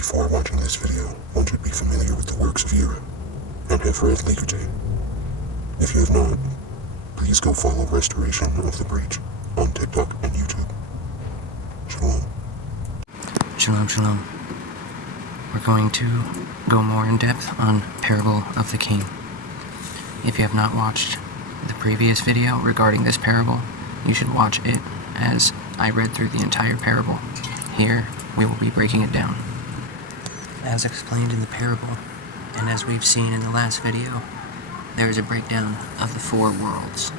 Before watching this video, one should be familiar with the works of Yira, and have read Likute. If you have not, please go follow Restoration of the Breach on TikTok and YouTube. Shalom. Shalom, shalom. We're going to go more in depth on Parable of the King. If you have not watched the previous video regarding this parable, you should watch it as I read through the entire parable. Here, we will be breaking it down. As explained in the parable, and as we've seen in the last video, there is a breakdown of the 4 worlds.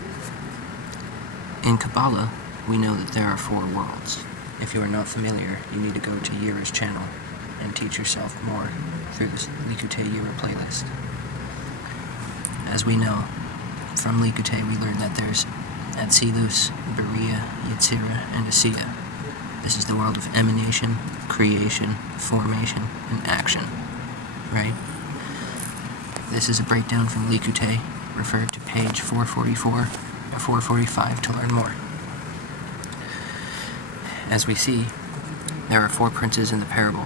In Kabbalah, we know that there are 4 worlds. If you are not familiar, you need to go to Yira's channel and teach yourself more through the Likute Yira playlist. As we know, from Likute we learn that there's Atzilus, Berea, Yetzirah, and Asiya. This is the world of emanation, creation, formation, and action. Right? This is a breakdown from Likute, referred to page 444 or 445 to learn more. As we see, there are 4 princes in the parable,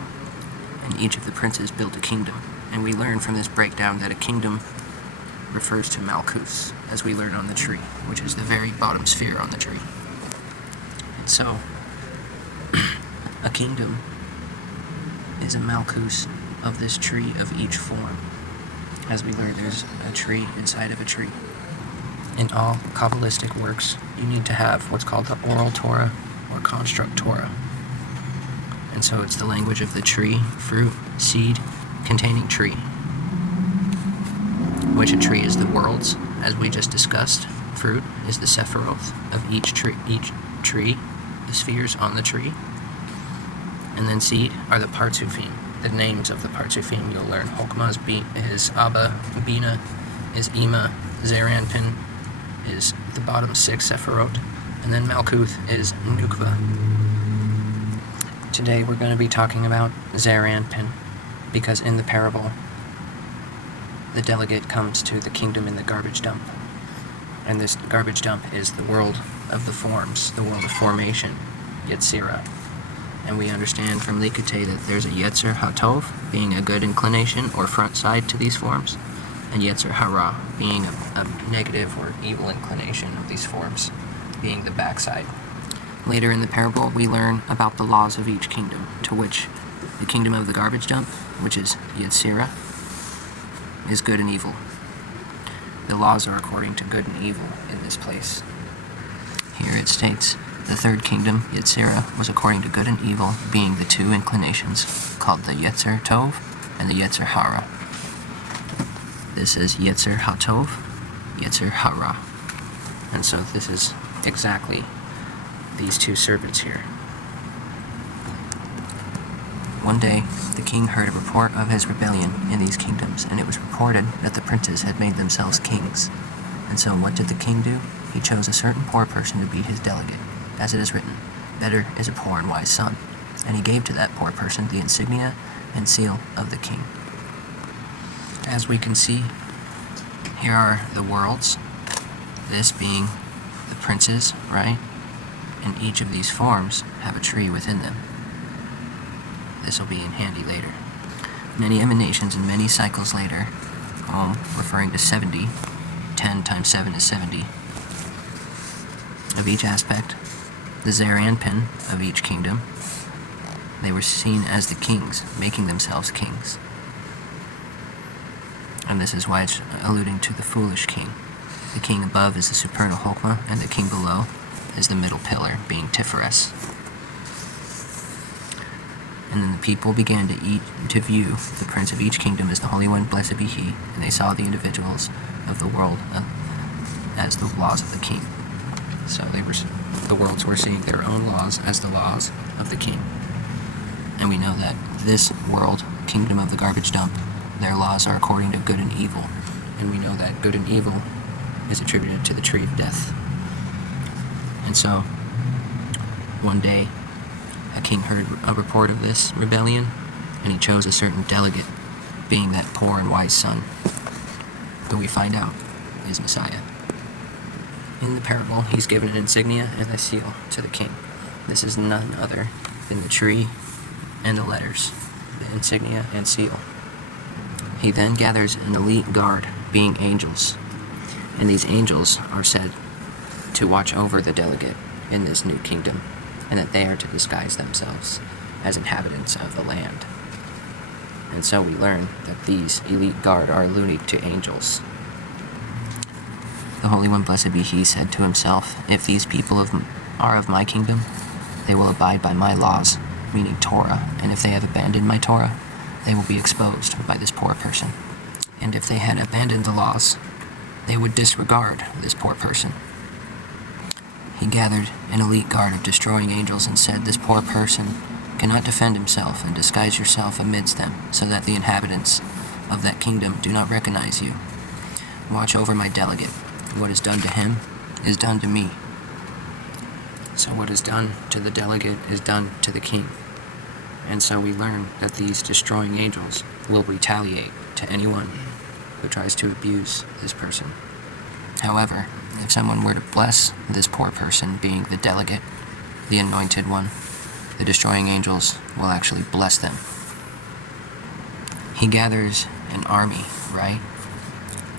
and each of the princes built a kingdom, and we learn from this breakdown that a kingdom refers to Malkuth, as we learn on the tree, which is the very bottom sphere on the tree. And so, a kingdom is a Malkuth of this tree of each form. As we learn, there's a tree inside of a tree. In all Kabbalistic works, you need to have what's called the oral Torah or construct Torah. And so it's the language of the tree, fruit, seed, containing tree. Which a tree is the worlds, as we just discussed. Fruit is the Sephiroth of each tree, the spheres on the tree. And then seed are the Partsufim, the names of the Partsufim you'll learn. Hokmah is Abba, Bina is Ima, Zeranpin is the bottom 6 Sephiroth, and then Malkuth is Nukva. Today we're going to be talking about Zeranpin, because in the parable, the delegate comes to the kingdom in the garbage dump. And this garbage dump is the world of the forms, the world of formation, Yetzirah. And we understand from Likute that there's a Yetzer HaTov, being a good inclination or front side to these forms, and Yetzer Hara, being a negative or evil inclination of these forms, being the backside. Later in the parable, we learn about the laws of each kingdom, to which the kingdom of the garbage dump, which is Yetzirah, is good and evil. The laws are according to good and evil in this place. Here it states, the 3rd kingdom, Yetzirah, was according to good and evil, being the 2 inclinations, called the Yetzer Tov and the Yetzer Hara. This is Yetzer HaTov, Yetzer Hara. And so this is exactly these 2 servants here. One day, the king heard a report of his rebellion in these kingdoms, and it was reported that the princes had made themselves kings. And so what did the king do? He chose a certain poor person to be his delegate. As it is written, better is a poor and wise son. And he gave to that poor person the insignia and seal of the king. As we can see, here are the worlds, this being the princes, right? And each of these forms have a tree within them. This will be in handy later. Many emanations and many cycles later, all referring to 70, 10 times 7 is 70, of each aspect, the Zeranpin of each kingdom, they were seen as the kings, making themselves kings. And this is why it's alluding to the foolish king. The king above is the supernal Hokmah, and the king below is the middle pillar, being Tiferes. And then the people began to view the prince of each kingdom as the Holy One, blessed be he, and they saw the individuals of the world as the laws of the king. So the worlds were seeing their own laws as the laws of the king. And we know that this world, kingdom of the garbage dump, their laws are according to good and evil. And we know that good and evil is attributed to the tree of death. And so, one day, a king heard a report of this rebellion, and he chose a certain delegate, being that poor and wise son, who we find out is Messiah. In the parable, he's given an insignia and a seal to the king. This is none other than the tree and the letters. the insignia and seal. He then gathers an elite guard, being angels, and these angels are said to watch over the delegate in this new kingdom, and that they are to disguise themselves as inhabitants of the land. And so we learn that these elite guard are alluding to angels. The Holy One, blessed be He, said to himself, "If these people are of my kingdom, they will abide by my laws," meaning Torah, and if they have abandoned my Torah, they will be exposed by this poor person. And if they had abandoned the laws, they would disregard this poor person. He gathered an elite guard of destroying angels and said, "This poor person cannot defend himself, and disguise yourself amidst them, so that the inhabitants of that kingdom do not recognize you. Watch over my delegate. What is done to him is done to me." So what is done to the delegate is done to the king. And so we learn that these destroying angels will retaliate to anyone who tries to abuse this person. However, if someone were to bless this poor person, being the delegate, the anointed one, the destroying angels will actually bless them. He gathers an army, right?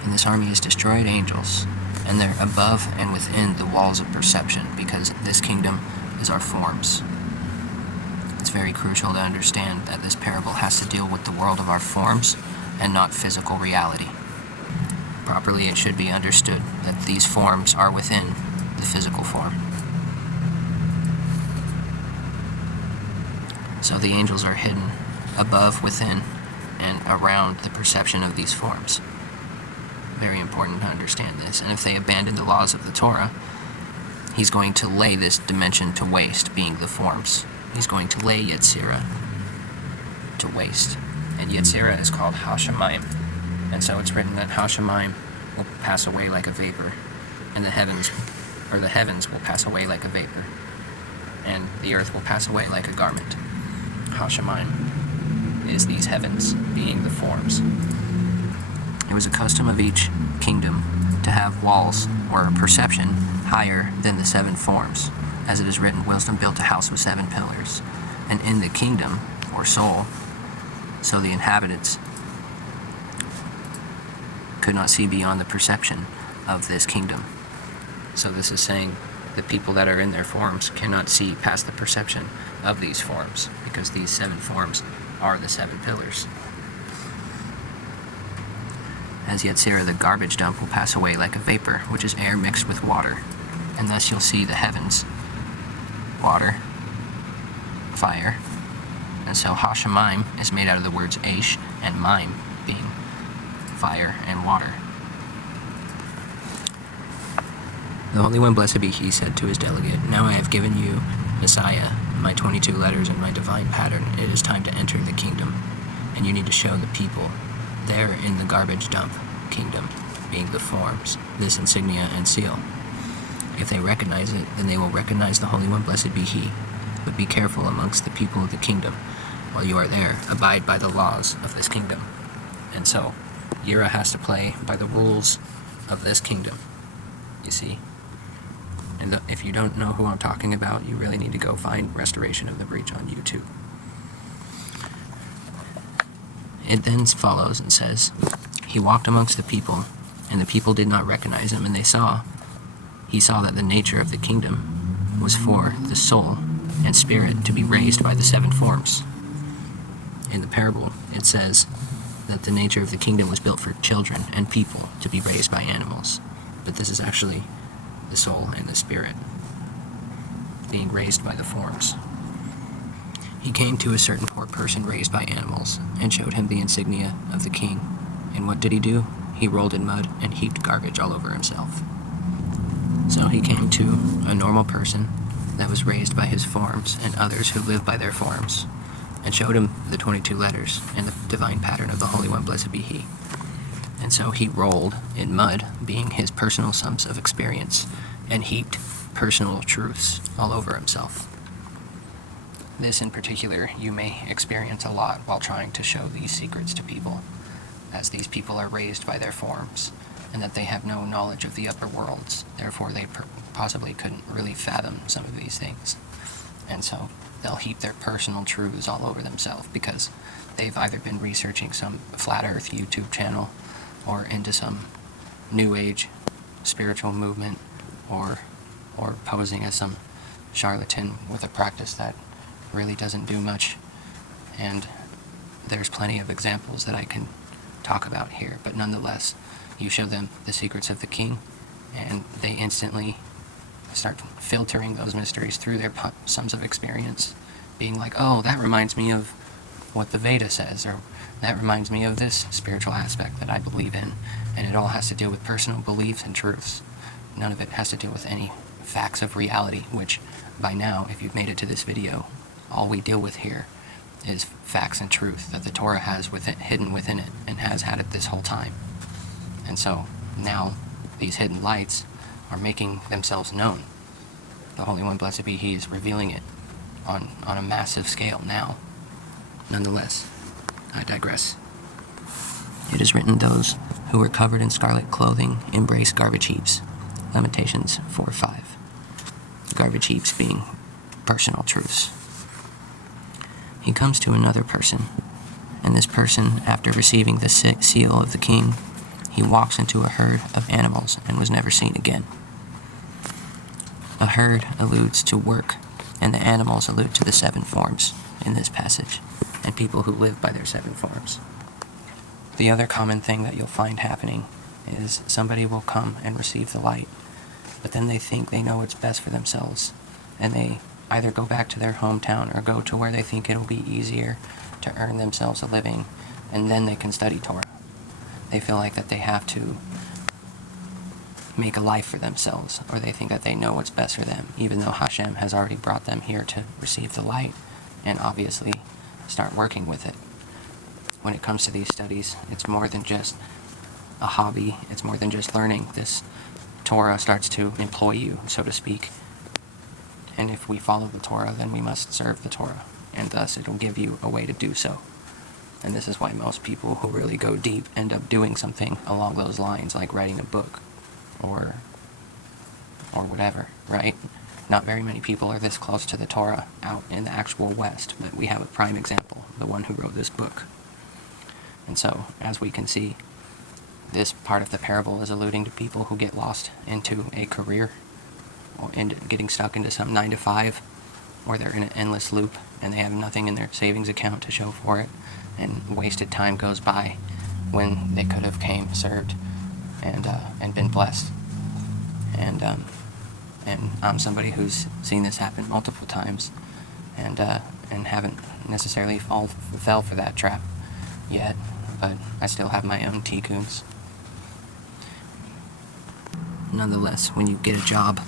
And this army is destroyed angels, and they're above and within the walls of perception, because this kingdom is our forms. It's very crucial to understand that this parable has to deal with the world of our forms and not physical reality. Properly, it should be understood that these forms are within the physical form. So the angels are hidden above, within, and around the perception of these forms. Very important to understand this. And if they abandon the laws of the Torah, he's going to lay this dimension to waste, being the forms. He's going to lay Yetzirah to waste. And Yetzirah is called Hashemayim. And so it's written that Hashemayim will pass away like a vapor, and the heavens will pass away like a vapor, and the earth will pass away like a garment. Hashemayim is these heavens, being the forms. It was a custom of each kingdom to have walls or perception higher than the 7 forms. As it is written, wisdom built a house with 7 pillars. And in the kingdom, or soul, so the inhabitants could not see beyond the perception of this kingdom. So this is saying the people that are in their forms cannot see past the perception of these forms, because these 7 forms are the 7 pillars. As Yetzirah, the garbage dump will pass away like a vapor, which is air mixed with water, and thus you'll see the heavens, water, fire. And so Hashemayim is made out of the words Aish and Maim, being fire and water. The Holy One, blessed be He, said to his delegate, "Now I have given you, Messiah, my 22 letters and my divine pattern. It is time to enter the kingdom, and you need to show the people there in the garbage dump kingdom, being the forms, this insignia and seal. If they recognize it, then they will recognize the Holy One, blessed be He. But be careful amongst the people of the kingdom. While you are there, abide by the laws of this kingdom." And so, Yira has to play by the rules of this kingdom, you see. And if you don't know who I'm talking about, you really need to go find Restoration of the Breach on YouTube. It then follows and says, "He walked amongst the people, and the people did not recognize him, and he saw that the nature of the kingdom was for the soul and spirit to be raised by the 7 forms." In the parable, it says that the nature of the kingdom was built for children and people to be raised by animals. But this is actually the soul and the spirit being raised by the forms. He came to a certain poor person raised by animals, and showed him the insignia of the king. And what did he do? He rolled in mud and heaped garbage all over himself. So he came to a normal person that was raised by his forms, and others who lived by their forms, and showed him the 22 letters and the divine pattern of the Holy One, blessed be He. And so he rolled in mud, being his personal sums of experience, and heaped personal truths all over himself. This in particular you may experience a lot while trying to show these secrets to people, as these people are raised by their forms, and that they have no knowledge of the upper worlds, therefore they possibly couldn't really fathom some of these things. And so they'll heap their personal truths all over themselves because they've either been researching some flat earth YouTube channel or into some new age spiritual movement or posing as some charlatan with a practice that really doesn't do much. And there's plenty of examples that I can talk about here, but nonetheless, you show them the secrets of the king, and they instantly start filtering those mysteries through their sums of experience, being like, oh, that reminds me of what the Veda says, or that reminds me of this spiritual aspect that I believe in, and it all has to do with personal beliefs and truths. None of it has to do with any facts of reality, which by now, if you've made it to this video, all we deal with here is facts and truth that the Torah has hidden within it, and has had it this whole time. And so now these hidden lights are making themselves known. The Holy One, blessed be He, is revealing it on a massive scale now. Nonetheless, I digress. It is written, those who were covered in scarlet clothing embrace garbage heaps. Lamentations 4:5. Garbage heaps being personal truths. He comes to another person, and this person, after receiving the seal of the king, he walks into a herd of animals and was never seen again. A herd alludes to work, and the animals allude to the 7 forms in this passage, and people who live by their 7 forms. The other common thing that you'll find happening is somebody will come and receive the light, but then they think they know what's best for themselves, and they either go back to their hometown or go to where they think it'll be easier to earn themselves a living, and then they can study Torah. They feel like that they have to make a life for themselves, or they think that they know what's best for them, even though Hashem has already brought them here to receive the light and obviously start working with it. When it comes to these studies, it's more than just a hobby, it's more than just learning. This Torah starts to employ you, so to speak. And if we follow the Torah, then we must serve the Torah, and thus it'll give you a way to do so. And this is why most people who really go deep end up doing something along those lines, like writing a book, or whatever, right? Not very many people are this close to the Torah out in the actual West, but we have a prime example, the one who wrote this book. And so, as we can see, this part of the parable is alluding to people who get lost into a career, or getting stuck into some 9-to-5, or they're in an endless loop, and they have nothing in their savings account to show for it, and wasted time goes by when they could have came, served, and been blessed. And I'm somebody who's seen this happen multiple times, and haven't necessarily fell for that trap yet, but I still have my own tikkuns. Nonetheless, when you get a job,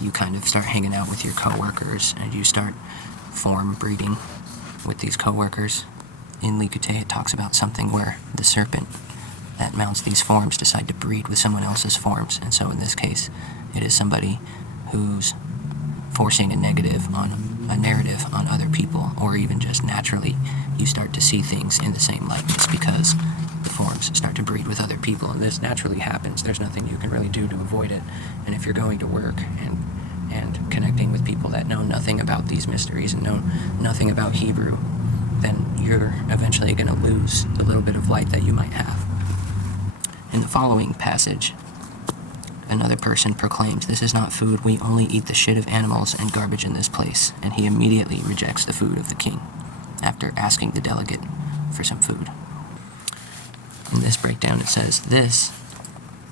you kind of start hanging out with your coworkers, and you start form breeding with these coworkers. In Likutei, it talks about something where the serpent that mounts these forms decide to breed with someone else's forms, and so in this case, it is somebody who's forcing a narrative on other people, or even just naturally, you start to see things in the same likeness because the forms start to breed with other people, and this naturally happens. There's nothing you can really do to avoid it. And if you're going to work and connecting with people that know nothing about these mysteries and know nothing about Hebrew, then you're eventually going to lose the little bit of light that you might have. In the following passage, another person proclaims, "This is not food, we only eat the shit of animals and garbage in this place," and he immediately rejects the food of the king, after asking the delegate for some food. In this breakdown it says, "This,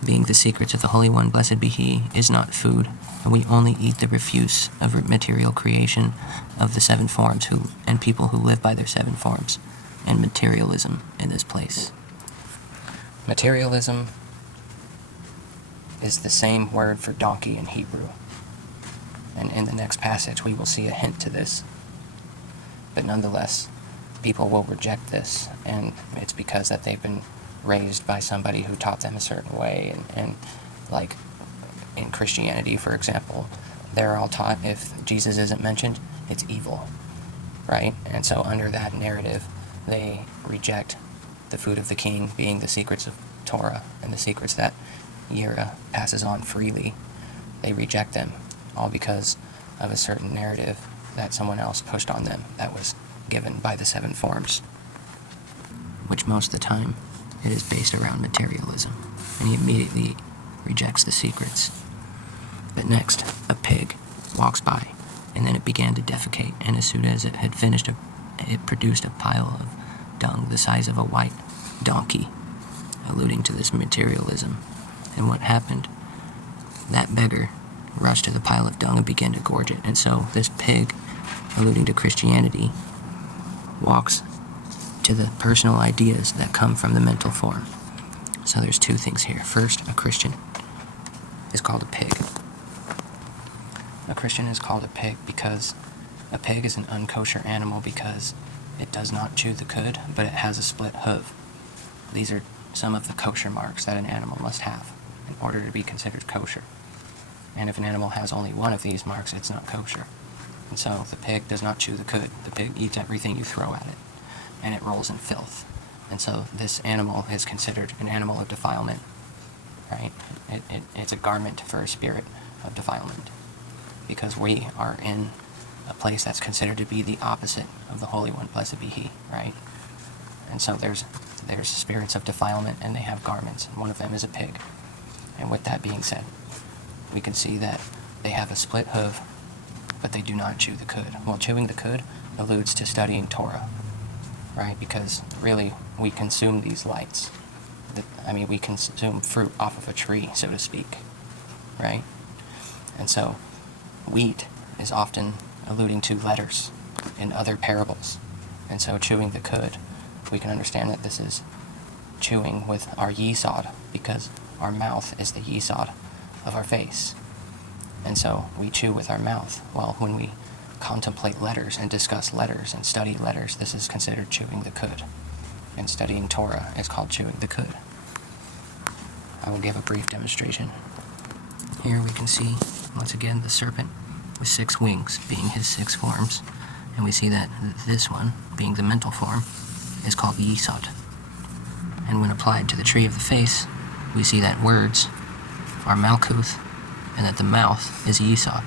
being the secrets of the Holy One, blessed be He, is not food, and we only eat the refuse of material creation of the 7 forms and people who live by their 7 forms, and materialism in this place." Materialism is the same word for donkey in Hebrew. And in the next passage we will see a hint to this. But nonetheless, people will reject this, and it's because that they've been raised by somebody who taught them a certain way, and like in Christianity, for example, they're all taught if Jesus isn't mentioned, it's evil, right? And so under that narrative, they reject the food of the king being the secrets of Torah and the secrets that Yira passes on freely. They reject them, all because of a certain narrative that someone else pushed on them that was given by the seven forms, which most of the time it is based around materialism, and he immediately rejects the secrets. But next, a pig walks by, and then it began to defecate, and as soon as it had finished, it produced a pile of dung the size of a white donkey, alluding to this materialism. And what happened? That beggar rushed to the pile of dung and began to gorge it. And so this pig, alluding to Christianity, walks to the personal ideas that come from the mental form. So there's two things here. First, a Christian is called a pig. A Christian is called a pig because a pig is an unkosher animal because it does not chew the cud, but it has a split hoof. These are some of the kosher marks that an animal must have in order to be considered kosher. And if an animal has only one of these marks, it's not kosher. And so the pig does not chew the cud. The pig eats everything you throw at it, and it rolls in filth. And so this animal is considered an animal of defilement, right? It's a garment for a spirit of defilement, because we are in a place that's considered to be the opposite of the Holy One, blessed be He, right? And so there's spirits of defilement, and they have garments, and one of them is a pig. And with that being said, we can see that they have a split hoof, but they do not chew the cud. Well, chewing the cud alludes to studying Torah, right? Because really, we consume these lights. We consume fruit off of a tree, so to speak, right? And so wheat is often alluding to letters in other parables. And so chewing the cud, we can understand that this is chewing with our yesod, because our mouth is the yesod of our face. And so we chew with our mouth. Well, when we contemplate letters and discuss letters and study letters, this is considered chewing the cud. And studying Torah is called chewing the cud. I will give a brief demonstration. Here we can see, once again, the serpent with 6 wings being his 6 forms. And we see that this one, being the mental form, is called Yesod. And when applied to the tree of the face, we see that words are Malkuth, and that the mouth is Yesod,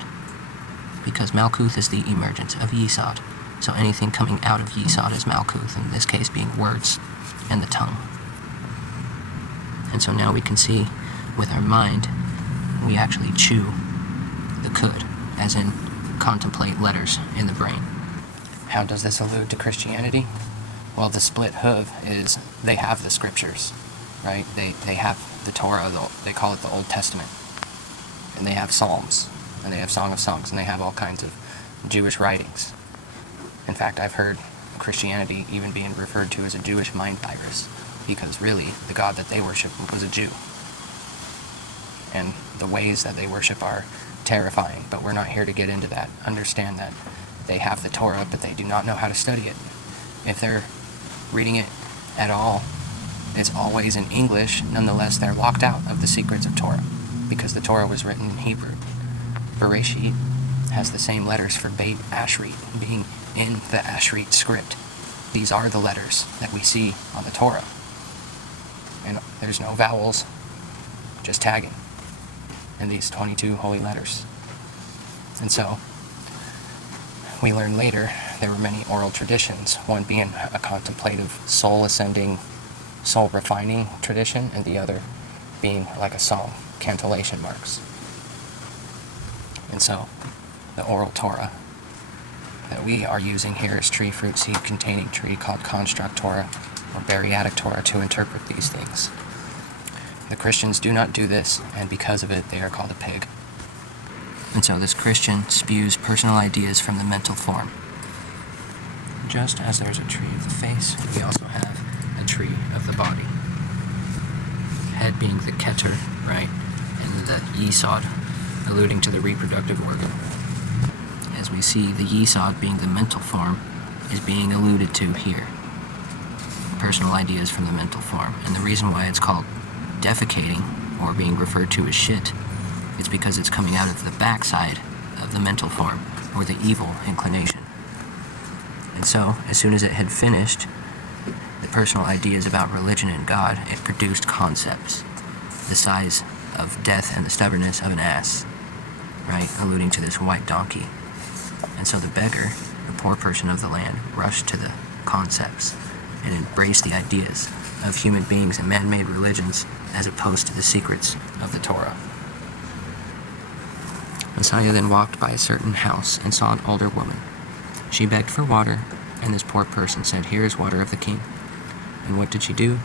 because Malkuth is the emergence of Yesod. So anything coming out of Yesod is Malkuth, in this case being words and the tongue. And so now we can see, with our mind, we actually chew the cud, as in contemplate letters in the brain. How does this allude to Christianity? Well, the split hoof is they have the scriptures, right? They have the Torah, they call it the Old Testament. And they have Psalms, and they have Song of Songs, and they have all kinds of Jewish writings. In fact, I've heard Christianity even being referred to as a Jewish mind virus, because really, the God that they worship was a Jew. And the ways that they worship are terrifying, but we're not here to get into that. Understand that they have the Torah, but they do not know how to study it. If they're reading it at all, it's always in English. Nonetheless, they're locked out of the secrets of Torah, because the Torah was written in Hebrew. Bereshit has the same letters for Beit Ashrit, being in the Ashrit script. These are the letters that we see on the Torah. And there's no vowels, just tagging in these 22 holy letters. And so, we learn later there were many oral traditions, one being a contemplative, soul-ascending, soul-refining tradition, and the other being like a song, cantillation marks. And so, the oral Torah that we are using here is tree fruit seed containing tree, called construct Torah or Bariatic Torah, to interpret these things. The Christians do not do this, and because of it, they are called a pig. And so this Christian spews personal ideas from the mental form. Just as there's a tree of the face, we also have a tree of the body. Head being the keter, right, and the yesod, alluding to the reproductive organ. As we see, the yesod being the mental form is being alluded to here. Personal ideas from the mental form. And the reason why it's called defecating, or being referred to as shit, is because it's coming out of the backside of the mental form, or the evil inclination. And so, as soon as it had finished the personal ideas about religion and God, it produced concepts, the size of death and the stubbornness of an ass, right, alluding to this white donkey. And so the beggar, the poor person of the land, rushed to the concepts and embraced the ideas of human beings and man-made religions as opposed to the secrets of the Torah. Messiah then walked by a certain house and saw an older woman. She begged for water, and this poor person said, "Here is water of the king." And what did she do?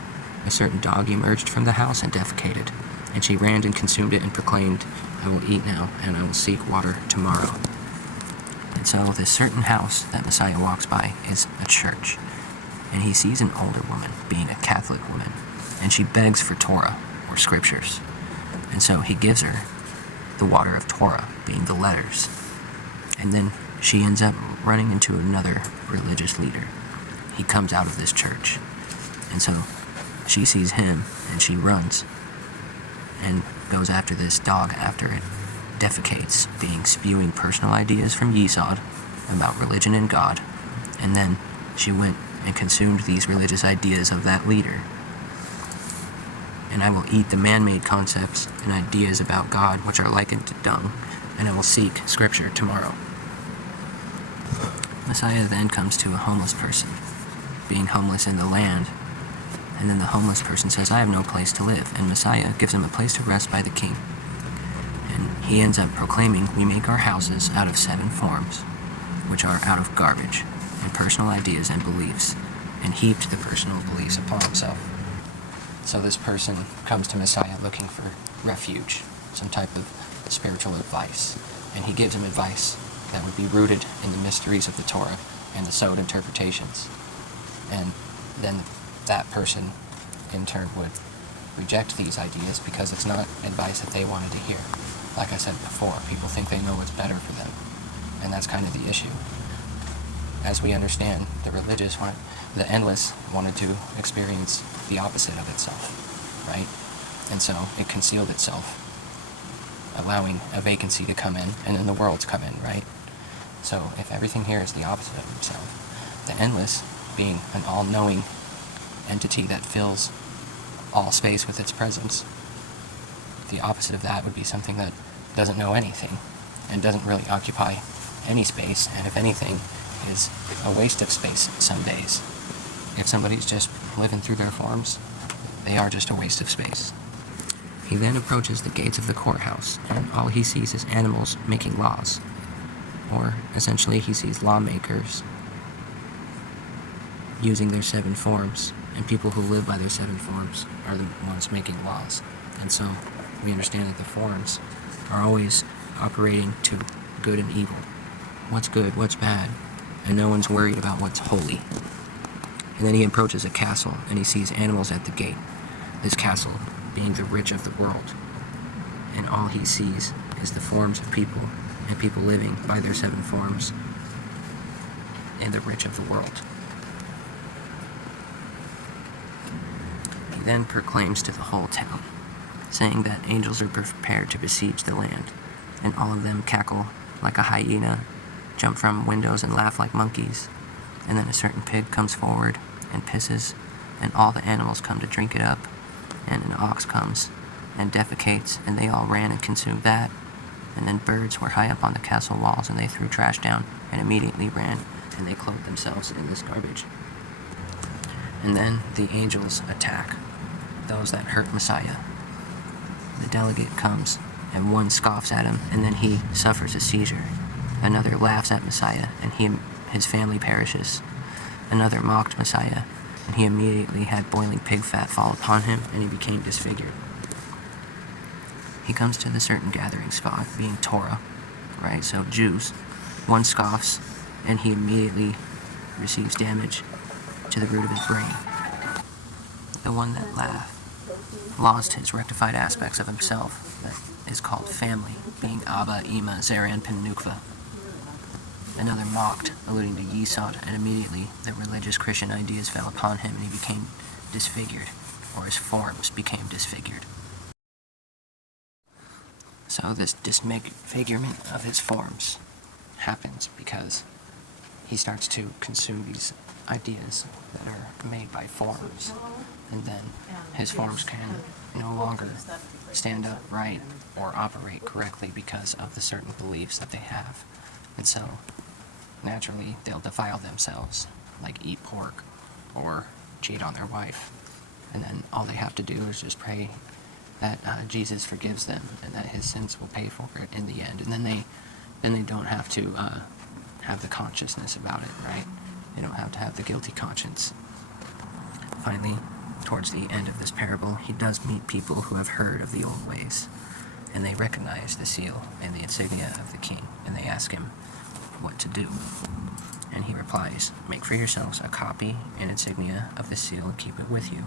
A certain dog emerged from the house and defecated, and she ran and consumed it and proclaimed, "I will eat now, and I will seek water tomorrow." And so this certain house that Messiah walks by is a church, and he sees an older woman, being a Catholic woman, and she begs for Torah, or scriptures. And so he gives her the water of Torah, being the letters. And then she ends up running into another religious leader. He comes out of this church. And so she sees him, and she runs and goes after this dog after it defecates, being spewing personal ideas from Yesod about religion and God. And then she went and consumed these religious ideas of that leader. And I will eat the man-made concepts and ideas about God which are likened to dung, and I will seek scripture tomorrow. Messiah then comes to a homeless person, being homeless in the land, and then the homeless person says, "I have no place to live," and Messiah gives him a place to rest by the king. And he ends up proclaiming, "We make our houses out of 7 forms, which are out of garbage, and personal ideas and beliefs," and heaped the personal beliefs upon himself. So this person comes to Messiah looking for refuge, some type of spiritual advice, and he gives him advice that would be rooted in the mysteries of the Torah and the Sod interpretations. And then that person, in turn, would reject these ideas because it's not advice that they wanted to hear. Like I said before, people think they know what's better for them, and that's kind of the issue. As we understand, the endless wanted to experience the opposite of itself, right? And so it concealed itself, allowing a vacancy to come in, and then the world to come in, right? So if everything here is the opposite of itself, the endless, being an all-knowing entity that fills all space with its presence, the opposite of that would be something that doesn't know anything and doesn't really occupy any space, and if anything, is a waste of space some days. If somebody's just living through their forms, they are just a waste of space. He then approaches the gates of the courthouse, and all he sees is animals making laws. Or, essentially, he sees lawmakers using their 7 forms, and people who live by their 7 forms are the ones making laws. And so, we understand that the forms are always operating to good and evil. What's good, what's bad, and no one's worried about what's holy. And then he approaches a castle, and he sees animals at the gate. This castle being the rich of the world. And all he sees is the forms of people, and people living by their 7 forms, and the rich of the world. He then proclaims to the whole town, saying that angels are prepared to besiege the land, and all of them cackle like a hyena, jump from windows and laugh like monkeys. And then a certain pig comes forward and pisses, and all the animals come to drink it up, and an ox comes and defecates, and they all ran and consumed that. And then birds were high up on the castle walls, and they threw trash down and immediately ran, and they clothed themselves in this garbage. And then the angels attack those that hurt Messiah. The delegate comes, and one scoffs at him, and then he suffers a seizure. Another laughs at Messiah, and his family perishes. Another mocked Messiah, and he immediately had boiling pig fat fall upon him, and he became disfigured. He comes to the certain gathering spot, being Torah, right? So Jews. One scoffs, and he immediately receives damage to the root of his brain. The one that laughed lost his rectified aspects of himself, that is called family, being Abba, Ima, Zeran, Pin, Nukva. Another mocked, alluding to Yesod, and immediately the religious Christian ideas fell upon him, and he became disfigured, or his forms became disfigured. So this disfigurement of his forms happens because he starts to consume these ideas that are made by forms, and then his forms can no longer stand up right or operate correctly because of the certain beliefs that they have. And so naturally they'll defile themselves, like eat pork or cheat on their wife. And then all they have to do is just pray that Jesus forgives them and that his sins will pay for it in the end. And then they don't have to have the consciousness about it, right? They don't have to have the guilty conscience. Finally, towards the end of this parable, he does meet people who have heard of the old ways, and they recognize the seal and the insignia of the king, and they ask him what to do. And he replies, "Make for yourselves a copy and insignia of the seal and keep it with you.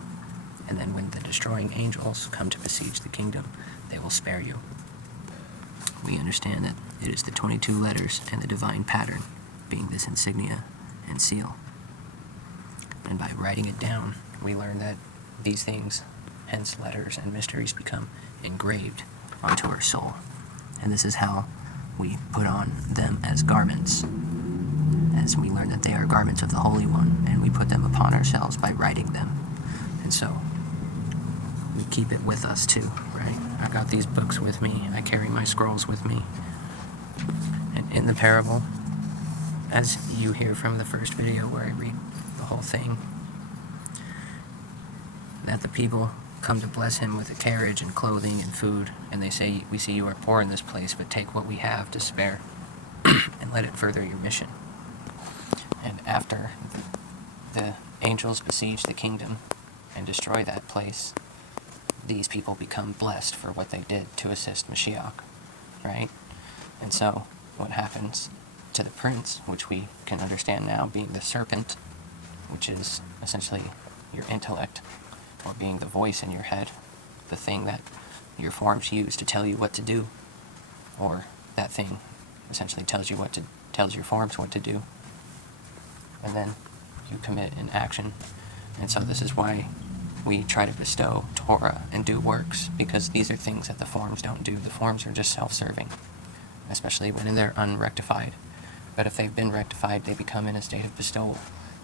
And then when the destroying angels come to besiege the kingdom, they will spare you." We understand that it is the 22 letters and the divine pattern, being this insignia and seal. And by writing it down, we learn that these things, hence letters and mysteries, become engraved onto our soul. And this is how we put on them as garments, as we learn that they are garments of the Holy One, and we put them upon ourselves by writing them. And so we keep it with us too, right? I've got these books with me. I carry my scrolls with me. And in the parable, as you hear from the first video where I read the whole thing, that the people come to bless him with a carriage and clothing and food, and they say, "We see you are poor in this place, but take what we have to spare and let it further your mission." And after the angels besiege the kingdom and destroy that place, these people become blessed for what they did to assist Mashiach, right? And so what happens to the prince, which we can understand now being the serpent, which is essentially your intellect, or being the voice in your head, the thing that your forms use to tell you what to do, or that thing essentially tells your forms what to do, and then you commit an action. And so this is why we try to bestow Torah and do works, because these are things that the forms don't do. The forms are just self-serving, especially when they're unrectified. But if they've been rectified, they become in a state of bestowal,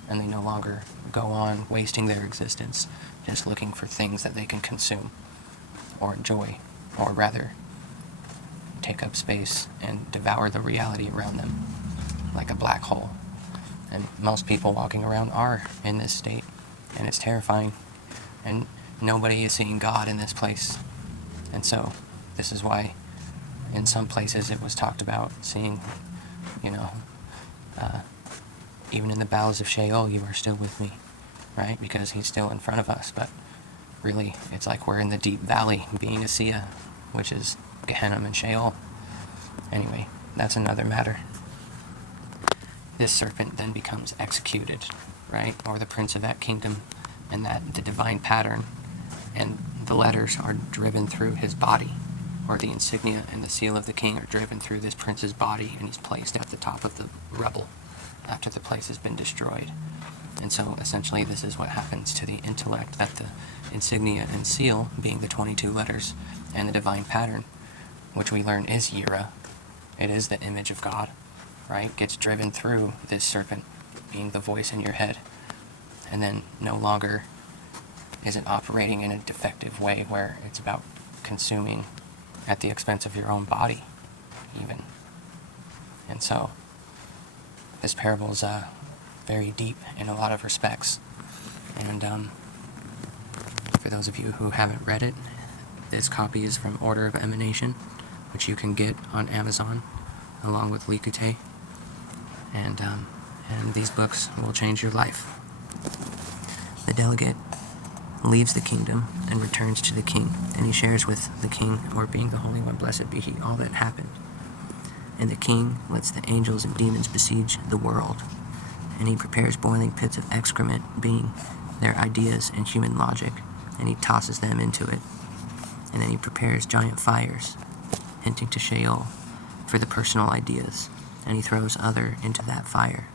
and they no longer go on wasting their existence just looking for things that they can consume or enjoy, or rather take up space and devour the reality around them like a black hole. And most people walking around are in this state, and it's terrifying, and nobody is seeing God in this place. And so this is why in some places it was talked about seeing, even in the bowels of Sheol, you are still with me, right? Because he's still in front of us. But really, it's like we're in the deep valley, being a Sia, which is Gehenna and Sheol. Anyway, that's another matter. This serpent then becomes executed, right? Or the prince of that kingdom, and that the divine pattern and the letters are driven through his body, or the insignia and the seal of the king are driven through this prince's body, and he's placed at the top of the rubble after the place has been destroyed. And so essentially this is what happens to the intellect, that the insignia and seal, being the 22 letters and the divine pattern, which we learn is Yira, it is the image of God, right, gets driven through this serpent, being the voice in your head. And then no longer is it operating in a defective way where it's about consuming at the expense of your own body, even. And so this parable is very deep in a lot of respects. And for those of you who haven't read it, this copy is from Order of Emanation, which you can get on Amazon, along with Likute. And these books will change your life. The delegate leaves the kingdom and returns to the king, and he shares with the king, or being the Holy One, blessed be he, all that happened. And the king lets the angels and demons besiege the world, and he prepares boiling pits of excrement, being their ideas and human logic, and he tosses them into it. And then he prepares giant fires, hinting to Sheol, for the personal ideas, and he throws other into that fire.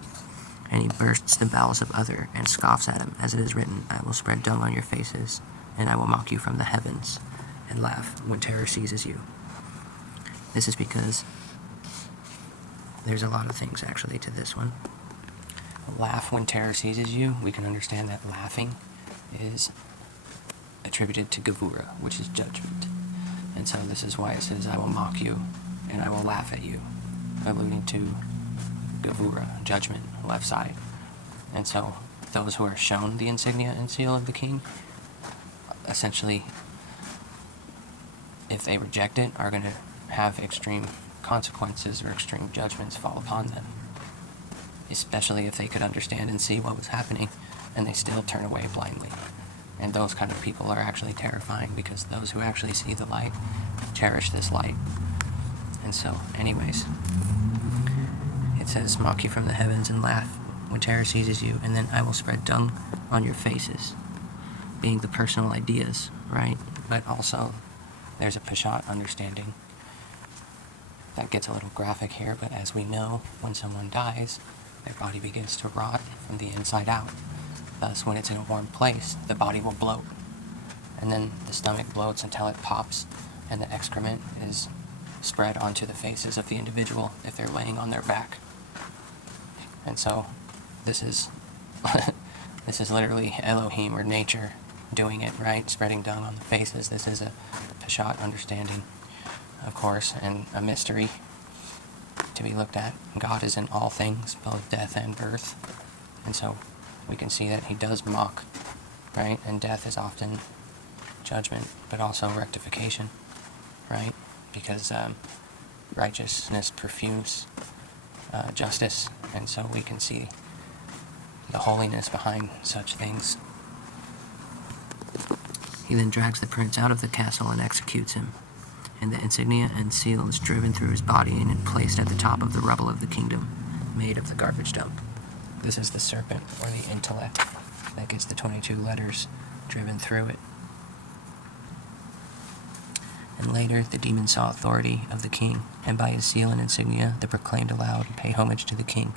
And he bursts the bowels of other, and scoffs at him, as it is written, I will spread dung on your faces, and I will mock you from the heavens, and laugh when terror seizes you. This is because there's a lot of things, actually, to this one. Laugh when terror seizes you, we can understand that laughing is attributed to Gevura, which is judgment. And so this is why it says, I will mock you, and I will laugh at you, alluding to Gevura, judgment, left side. And so those who are shown the insignia and seal of the king, essentially, if they reject it, are going to have extreme consequences or extreme judgments fall upon them. Especially if they could understand and see what was happening, and they still turn away blindly. And those kind of people are actually terrifying, because those who actually see the light cherish this light. And so, anyways, it says, mock you from the heavens and laugh when terror seizes you, and then I will spread dung on your faces. Being the personal ideas, right? But also, there's a Peshat understanding that gets a little graphic here, but as we know, when someone dies, their body begins to rot from the inside out. Thus, when it's in a warm place, the body will bloat. And then the stomach bloats until it pops, and the excrement is spread onto the faces of the individual if they're laying on their back. And so, this is this is literally Elohim, or nature, doing it, right? Spreading dung on the faces. This is a Peshat understanding, of course, and a mystery to be looked at. God is in all things, both death and birth. And so we can see that he does mock, right? And death is often judgment, but also rectification, right? Because righteousness perfumes justice, and so we can see the holiness behind such things. He then drags the prince out of the castle and executes him, and the insignia and seal is driven through his body and placed at the top of the rubble of the kingdom, made of the garbage dump. This is the serpent, or the intellect, that gets the 22 letters driven through it. And later, the demon saw authority of the king, and by his seal and insignia, they proclaimed aloud, pay homage to the king.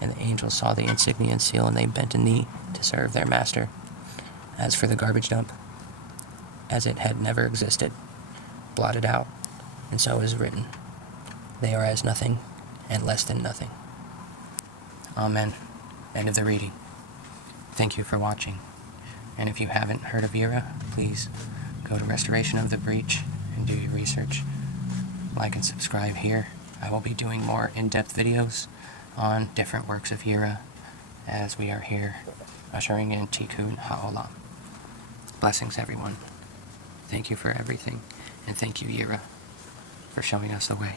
And the angels saw the insignia and seal, and they bent a knee to serve their master. As for the garbage dump, as it had never existed, blotted out, and so is written, they are as nothing, and less than nothing. Amen. End of the reading. Thank you for watching. And if you haven't heard of Yira, please go to Restoration of the Breach and do your research. Like and subscribe here. I will be doing more in-depth videos on different works of Yira as we are here ushering in Tikkun HaOlam. Blessings, everyone. Thank you for everything, and thank you, Yira, for showing us the way.